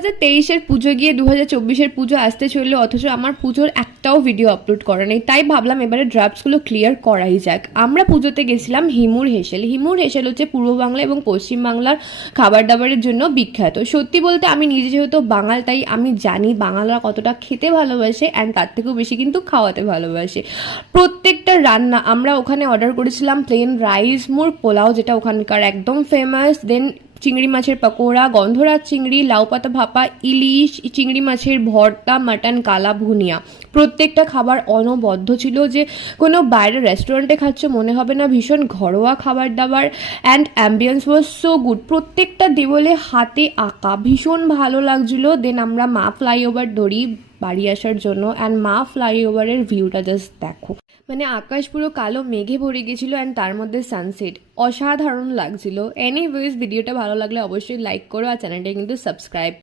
2023-এর পুজো গিয়ে 2024-এর পুজো আসতে চললো, অথচ আমার পুজোর একটাও ভিডিও আপলোড করা নেই। তাই ভাবলাম এবারে ড্রাফটসগুলো ক্লিয়ার করাই যাক। আমরা পুজোতে গেছিলাম হিমুর হেসেল। হিমুর হেসেল হচ্ছে পূর্ব বাংলা এবং পশ্চিম বাংলার খাবার দাবারের জন্য বিখ্যাত। সত্যি বলতে আমি নিজে যেহেতু বাঙাল, তাই আমি জানি বাঙালরা কতটা খেতে ভালোবাসে অ্যান্ড তার থেকেও বেশি কিন্তু খাওয়াতে ভালোবাসে। প্রত্যেকটা রান্না আমরা ওখানে অর্ডার করেছিলাম প্লেন রাইস, মুর পোলাও যেটা ওখানকার একদম ফেমাস, দেন চিংড়ি মাছের পকোড়া, গন্ধরাজ চিংড়ি, লাউ পাতা ভাপা, ইলিশ, চিংড়ি মাছের ভর্তা, মাটন কালা ভুনিয়া। প্রত্যেকটা খাবার অনবদ্য ছিল, যে কোনো বাইরের রেস্টুরেন্টে খাচ্ছ মনে হবে না। ভীষণ ঘরোয়া খাবার দাবার and ambience was so good. প্রত্যেকটা দেওয়ালে হাতে আঁকা, ভীষণ ভালো লাগছিল। দেন আমরা মা ফ্লাইওভার ধরি বাড়ি আসার জন্য, অ্যান্ড মা ফ্লাইওভারের ভিউটা জাস্ট দেখো, মানে আকাশ পুরো কালো মেঘে ভরে গেছিলো অ্যান্ড তার মধ্যে সানসেট, অসাধারণ লাগছিল। এনিওয়েজ ভিডিওটা ভালো লাগলে অবশ্যই লাইক করো আর চ্যানেলটা কিন্তু সাবস্ক্রাইব